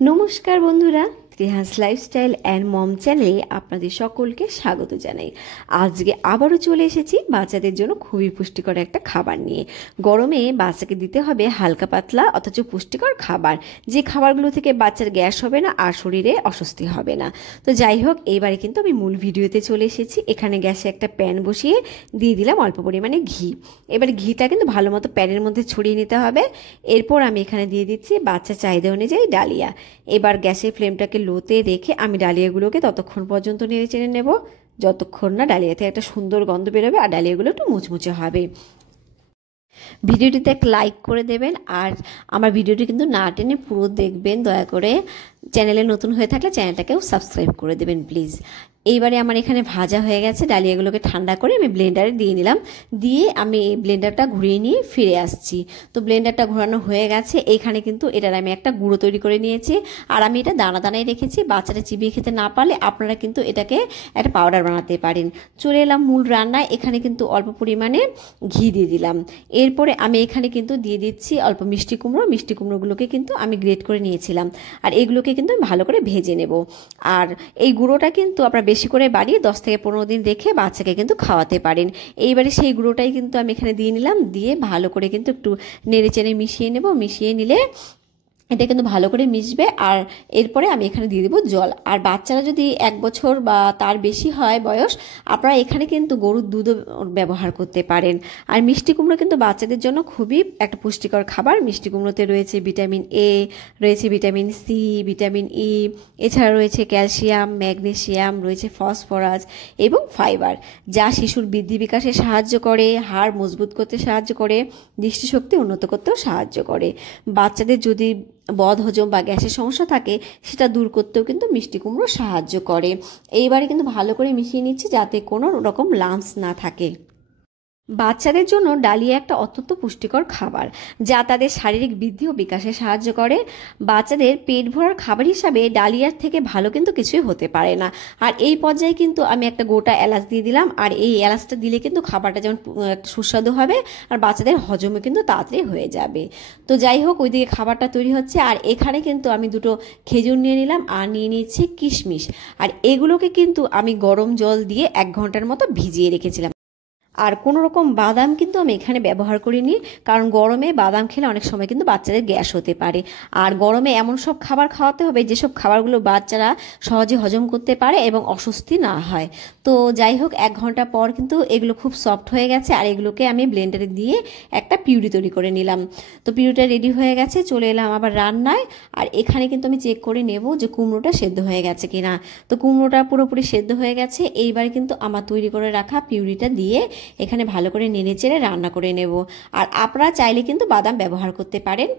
নমস্কার বন্ধুরা, ত্রিহাস lifestyle and mom চ্যানেলে আপনাদের সকলকে স্বাগত জানাই। আজকে আবারও চলে এসেছি বাচ্চাদের জন্য খুবই পুষ্টিকর একটা খাবার নিয়ে। গরমে বাচ্চাকে দিতে হবে হালকা পাতলা অথচ পুষ্টিকর খাবার, যে খাবারগুলো থেকে বাচ্চার গ্যাস হবে না আর শরীরে অস্বস্তি হবে না। তো যাই হোক, এইবারে কিন্তু আমি মূল ভিডিওতে চলে এসেছি। এখানে গ্যাসে একটা প্যান বসিয়ে দিয়ে দিলাম অল্প পরিমাণে ঘি। এবার ঘিটা কিন্তু ভালো মতো প্যানের মধ্যে ছড়িয়ে নিতে হবে। এরপর আমি এখানে দিয়ে দিচ্ছি বাচ্চা চাহিদা অনুযায়ী ডালিয়া। এবার গ্যাসের ফ্লেমটাকে লোতে রেখে আমি ডালিয়াগুলোকে ততক্ষণ পর্যন্ত নেড়ে চেড়ে নেব যতক্ষণ না ডালিয়াতে একটা সুন্দর গন্ধ বেরোবে আর ডালিয়াগুলো একটু মুচমুচে হবে। ভিডিওটিতে একটা লাইক করে দেবেন, আর আমার ভিডিওটি কিন্তু না টেনে পুরো দেখবেন দয়া করে। চ্যানেলে নতুন হয়ে থাকলে চ্যানেলটাকেও সাবস্ক্রাইব করে দেবেন প্লিজ। এইবারে আমার এখানে ভাজা হয়ে গেছে, ডালিয়াগুলোকে ঠান্ডা করে আমি ব্লেন্ডারে দিয়ে নিলাম। দিয়ে আমি ব্লেন্ডারটা ঘুরিয়ে নিয়ে ফিরে আসছি। তো ব্লেন্ডারটা ঘোরানো হয়ে গেছে। এইখানে কিন্তু এটার আমি একটা গুঁড়ো তৈরি করে নিয়েছি, আর আমি এটা দানা দানায় রেখেছি। বাচ্চারা চিবিয়ে খেতে না পারলে আপনারা কিন্তু এটাকে একটা পাউডার বানাতে পারেন। চলে এলাম মূল রান্নায়। এখানে কিন্তু অল্প পরিমাণে ঘি দিয়ে দিলাম। এরপরে আমি এখানে কিন্তু দিয়ে দিচ্ছি অল্প মিষ্টি কুমড়ো। মিষ্টি কুমড়োগুলোকে কিন্তু আমি গ্রেট করে নিয়েছিলাম, আর এগুলোকে কিন্তু আমি ভালো করে ভেজে নেব। আর এই গুঁড়োটা কিন্তু আপনারা বেশি করে বাড়িয়ে 10 থেকে 15 দিন রেখে বাচ্চাকে কিন্তু খাওয়াতে পারেন। এইবারে সেই গুঁড়োটাই কিন্তু আমি এখানে দিয়ে নিলাম। দিয়ে ভালো করে কিন্তু একটু নেড়ে চেড়ে মিশিয়ে নেব। মিশিয়ে নিলে এটা কিন্তু ভালো করে মিশবে। আর এরপরে আমি এখানে দিয়ে দেবো জল। আর বাচ্চারা যদি 1 বছর বা তার বেশি হয় বয়স, আপনারা এখানে কিন্তু গরুর দুধও ব্যবহার করতে পারেন। আর মিষ্টি কুমড়ো কিন্তু বাচ্চাদের জন্য খুবই একটা পুষ্টিকর খাবার। মিষ্টি কুমড়োতে রয়েছে ভিটামিন এ, রয়েছে ভিটামিন সি, ভিটামিন ই, এছাড়া রয়েছে ক্যালসিয়াম, ম্যাগনেসিয়াম, রয়েছে ফসফরাস এবং ফাইবার, যা শিশুর বৃদ্ধি বিকাশে সাহায্য করে, হাড় মজবুত করতে সাহায্য করে, দৃষ্টিশক্তি উন্নত করতেও সাহায্য করে। বাচ্চাদের যদি বদহজম বা গ্যাসের সমস্যা থাকে সেটা দূর করতেও কিন্তু মিষ্টি কুমড়ো সাহায্য করে। এইবারে কিন্তু ভালো করে মিশিয়ে নিচ্ছি যাতে কোনো রকম লাম্পস না থাকে। বাচ্চাদের জন্য ডালিয়া একটা অত্যন্ত পুষ্টিকর খাবার, যা তাদের শারীরিক বৃদ্ধি ও বিকাশে সাহায্য করে। বাচ্চাদের পেট ভরার খাবার হিসাবে ডালিয়ার থেকে ভালো কিন্তু কিছুই হতে পারে না। আর এই পর্যায়ে কিন্তু আমি একটা গোটা এলাচ দিয়ে দিলাম। আর এই এলাচটা দিলে কিন্তু খাবারটা যেমন সুস্বাদু হবে, আর বাচ্চাদের হজমও কিন্তু তাড়াতাড়ি হয়ে যাবে। তো যাই হোক, ওইদিকে খাবারটা তৈরি হচ্ছে। আর এখানে কিন্তু আমি 2টো খেজুর নিয়ে নিলাম, আর নিয়ে নিচ্ছি কিশমিশ। আর এগুলোকে কিন্তু আমি গরম জল দিয়ে 1 ঘন্টার মতো ভিজিয়ে রেখেছিলাম। আর কোনো রকম বাদাম কিন্তু আমি এখানে ব্যবহার করিনি, কারণ গরমে বাদাম খেলে অনেক সময় কিন্তু বাচ্চাদের গ্যাস হতে পারে। আর গরমে এমন সব খাবার খাওয়াতে হবে যেসব খাবারগুলো বাচ্চারা সহজে হজম করতে পারে এবং অস্বস্তি না হয়। তো যাই হোক, 1 ঘন্টা পর কিন্তু এগুলো খুব সফট হয়ে গেছে। আর এগুলোকে আমি ব্লেন্ডারে দিয়ে একটা পিউরি তৈরি করে নিলাম। তো পিউরিটা রেডি হয়ে গেছে। চলে এলাম আবার রান্নায়। আর এখানে কিন্তু আমি চেক করে নেব যে কুমড়োটা সেদ্ধ হয়ে গেছে কিনা। তো কুমড়োটা পুরোপুরি সেদ্ধ হয়ে গেছে। এইবার কিন্তু আমার তৈরি করে রাখা পিউরিটা দিয়ে এখানে ভালো করে নেড়ে চেড়ে রান্না করে নেব। আর আপনারা চাইলে কিন্তু বাদাম ব্যবহার করতে পারেন।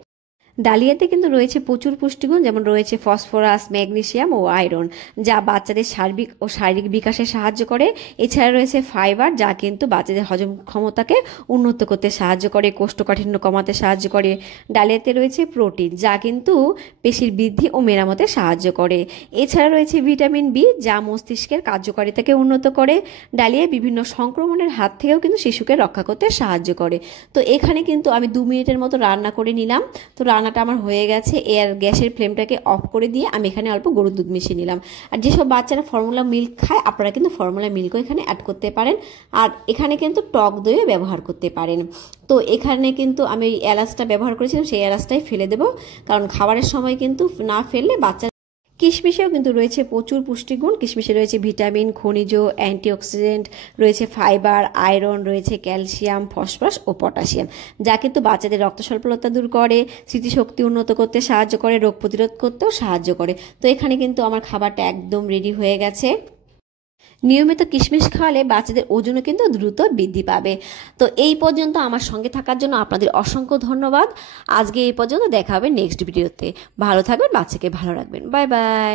ডালিয়াতে কিন্তু রয়েছে প্রচুর পুষ্টিগুণ, যেমন রয়েছে ফসফরাস, ম্যাগনেসিয়াম ও আয়রন, যা বাচ্চাদের সার্বিক ও শারীরিক বিকাশে সাহায্য করে। এছাড়া রয়েছে ফাইবার, যা কিন্তু বাচ্চাদের হজম ক্ষমতাকে উন্নত করতে সাহায্য করে, কোষ্ঠকাঠিন্য কমাতে সাহায্য করে। ডালিয়াতে রয়েছে প্রোটিন, যা কিন্তু পেশির বৃদ্ধি ও মেরামতে সাহায্য করে। এছাড়া রয়েছে ভিটামিন বি, যা মস্তিষ্কের কার্যকারিতাকে উন্নত করে। ডালিয়া বিভিন্ন সংক্রমণের হাত থেকেও কিন্তু শিশুকে রক্ষা করতে সাহায্য করে। তো এখানে কিন্তু আমি 2 মিনিটের মতো রান্না করে নিলাম। তো রান্নাটা আমার হয়ে গেছে। এর গ্যাসের ফ্লেমটাকে অফ করে দিয়ে আমি এখানে অল্প গরুর দুধ মিশিয়ে নিলাম। আর যেসব বাচ্চারা ফর্মুলা মিল্ক খায়, আপনারা কিন্তু ফর্মুলা মিল্কও এখানে অ্যাড করতে পারেন। আর এখানে কিন্তু টক দইও ব্যবহার করতে পারেন। তো এখানে কিন্তু আমি এলাচটা ব্যবহার করেছিলাম, সেই এলাচটাই ফেলে দেবো, কারণ খাবারের সময় কিন্তু না ফেললে বাচ্চা। কিশমিশেও কিন্তু রয়েছে প্রচুর পুষ্টিগুণ। কিশমিশে রয়েছে ভিটামিন, খনিজ, অ্যান্টিঅক্সিডেন্ট, রয়েছে ফাইবার, আয়রন, রয়েছে ক্যালসিয়াম, ফসফরাস ও পটাশিয়াম, যা কিন্তু বাচ্চাদের রক্ত স্বল্পতা দূর করে, স্মৃতিশক্তি উন্নত করতে সাহায্য করে, রোগ প্রতিরোধ করতেও সাহায্য করে। তো এখানে কিন্তু আমার খাবারটা একদম রেডি হয়ে গেছে। নিয়মিত কিশমিশ খাওয়ালে বাচ্চাদের ওজনও কিন্তু দ্রুত বৃদ্ধি পাবে। তো এই পর্যন্ত আমার সঙ্গে থাকার জন্য আপনাদের অসংখ্য ধন্যবাদ। আজকে এই পর্যন্ত, দেখা হবে নেক্সট ভিডিওতে। ভালো থাকবেন, বাচ্চাকে ভালো রাখবেন। Bye bye.